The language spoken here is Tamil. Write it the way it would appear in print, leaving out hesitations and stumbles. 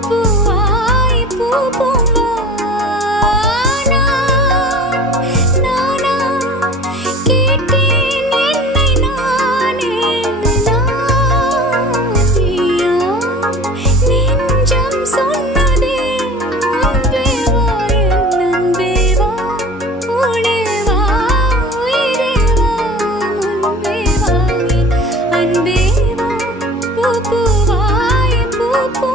பூவாய் பூவா நானா கேட்டேன் என்னை நானே நீயா நெஞ்சம் சொன்னதே அன்பே வா என் அன்பே வா உனே வா உயிரே வா முன்பே வா என் அன்பே வா பூவாய் பூவா